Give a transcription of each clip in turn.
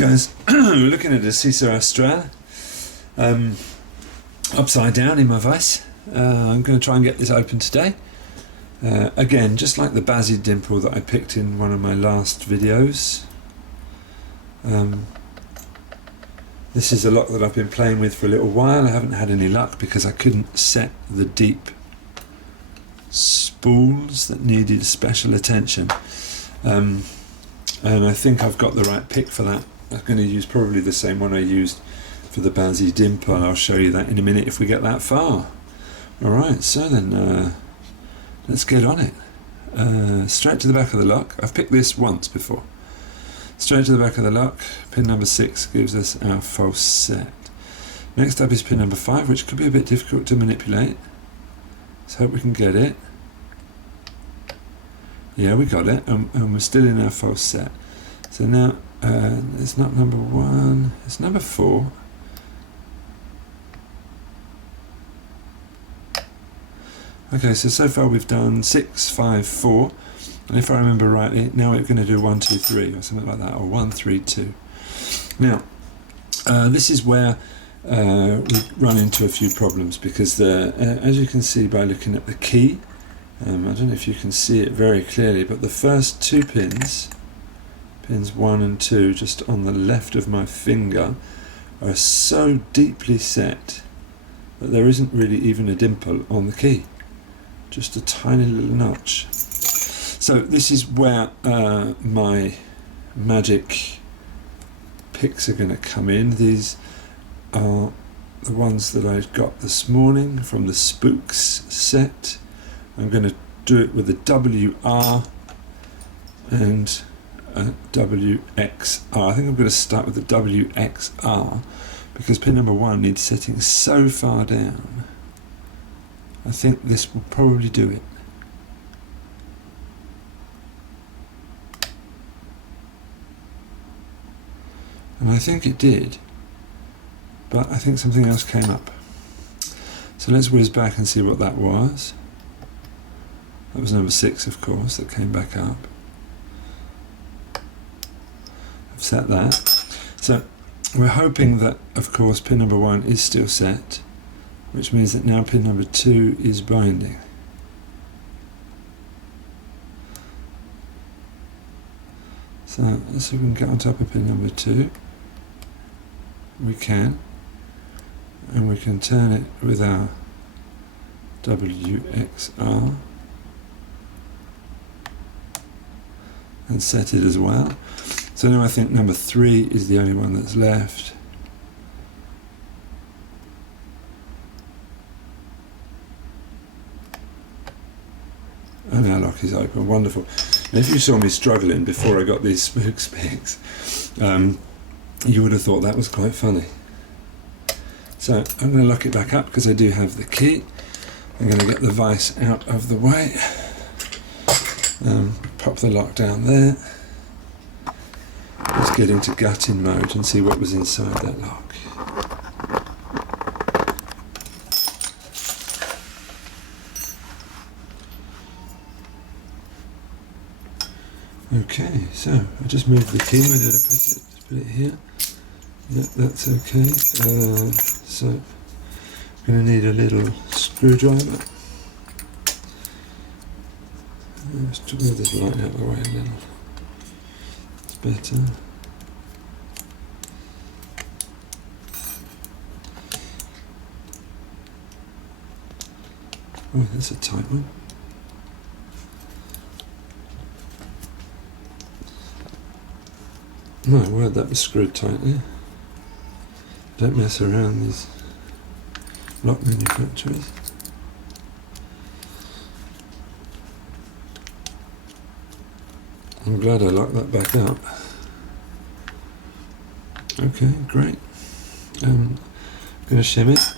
Hi guys, we're looking at a Cisa Astral upside down in my vise. I'm going to try and get this open today. Again, just like the Bazzi dimple that I picked in one of my last videos. This is a lock that I've been playing with for a little while. I haven't had any luck because I couldn't set the deep spools that needed special attention. And I think I've got the right pick for that. I'm going to use probably the same one I used for the Bazzi dimple. I'll show you that in a minute if we get that far. Alright, so then let's get on it. Straight to the back of the lock. I've picked this once before. Straight to the back of the lock. Pin number 6 gives us our false set. Next up is pin number 5, which could be a bit difficult to manipulate. Let's hope we can get it. Yeah, we got it, and we're still in our false set. So now, it's not number 1, it's number 4. Okay, so far we've done 6, 5, 4. And if I remember rightly, now we're going to do 1, 2, 3, or something like that, or 1, 3, 2. Now, this is where we run into a few problems, because as you can see by looking at the key, I don't know if you can see it very clearly, but the first 2 pins, pins 1 and 2, just on the left of my finger, are so deeply set that there isn't really even a dimple on the key. Just a tiny little notch. So this is where my magic picks are going to come in. These are the ones that I got this morning from the Spooxe set. I'm going to do it with a WR and a WXR. I think I'm going to start with the WXR because pin number 1 needs setting so far down. I think this will probably do it. And I think it did, but I think something else came up. So let's whiz back and see what that was. That was number 6, of course, that came back up. I've set that. So we're hoping that, of course, pin number 1 is still set, which means that now pin number 2 is binding. So let's see if we can get on top of pin number 2. We can. And we can turn it with our WXR. And set it as well. So now I think number 3 is the only one that's left. And our lock is open. Wonderful. Now, if you saw me struggling before I got these Spooxe picks, you would have thought that was quite funny. So I'm going to lock it back up because I do have the key. I'm going to get the vise out of the way. Pop the lock down there. Let's get into gutting mode and see what was inside that lock. Okay, so I just moved the key. Where did I put it? Just put it here. Yep, that's okay. So I'm going to need a little screwdriver. Let's move this light out of the way a little. It's better. Oh, that's a tight one. My word, that was screwed tightly. Don't mess around, these lock manufacturers. I'm glad I locked that back up. Okay, great. I'm going to shim it.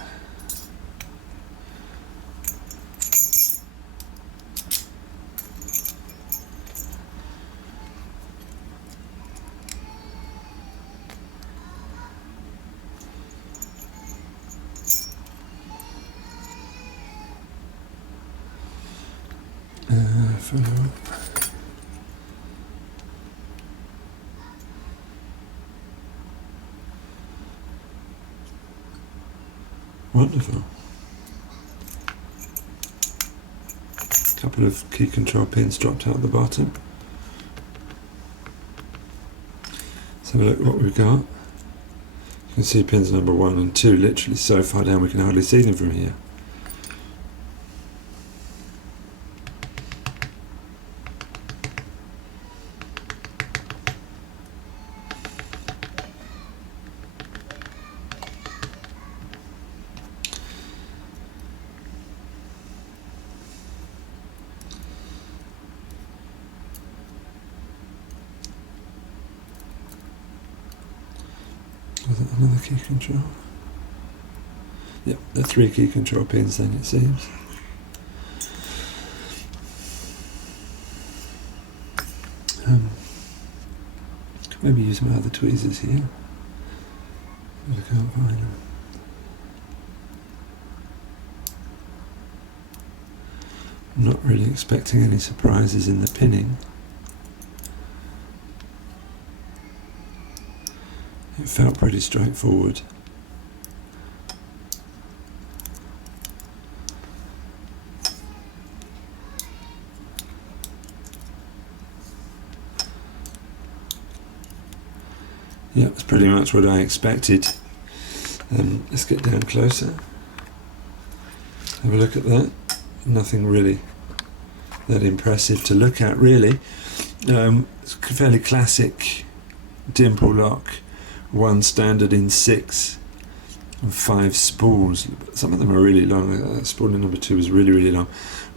Follow up. Wonderful. A couple of key control pins dropped out the bottom. Let's have a look at what we've got. You can see pins number 1 and 2 literally so far down we can hardly see them from here. Was that another key control? Yep, the 3 key control pins then it seems. Could maybe use my other tweezers here, but I can't find them. I'm not really expecting any surprises in the pinning. It felt pretty straightforward. Yeah, it's pretty much what I expected. Let's get down closer. Have a look at that. Nothing really that impressive to look at, really. It's a fairly classic dimple lock. 1 standard in 6 and 5 spools. Some of them are really long. Spool number 2 is really, really long.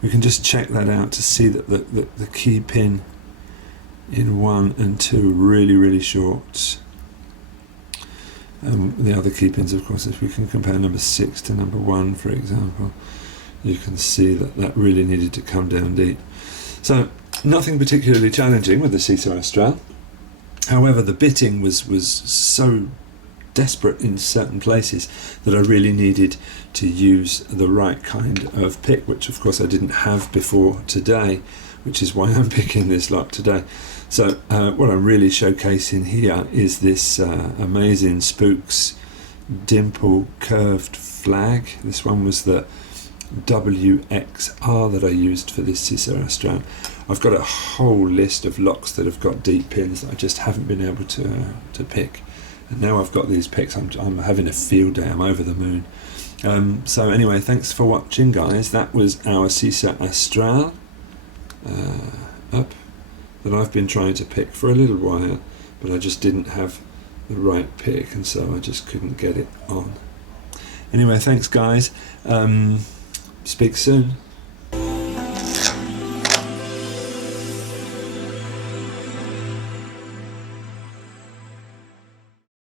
We can just check that out to see that the key pin in 1 and 2 are really, really short. The other key pins, of course, if we can compare number 6 to number 1, for example, you can see that really needed to come down deep. So, nothing particularly challenging with the Cisa Astral. However, the bitting was so desperate in certain places that I really needed to use the right kind of pick, which of course I didn't have before today, which is why I'm picking this lock today. So what I'm really showcasing here is this amazing Spooxe dimple curved flag. This one was the WXR that I used for this Cisa Astral. I've got a whole list of locks that have got deep pins that I just haven't been able to pick, and now I've got these picks. I'm having a field day. I'm over the moon. So anyway, thanks for watching, guys. That was our Cisa Astral up that I've been trying to pick for a little while, but I just didn't have the right pick, and so I just couldn't get it on. Anyway, thanks, guys. Speak soon.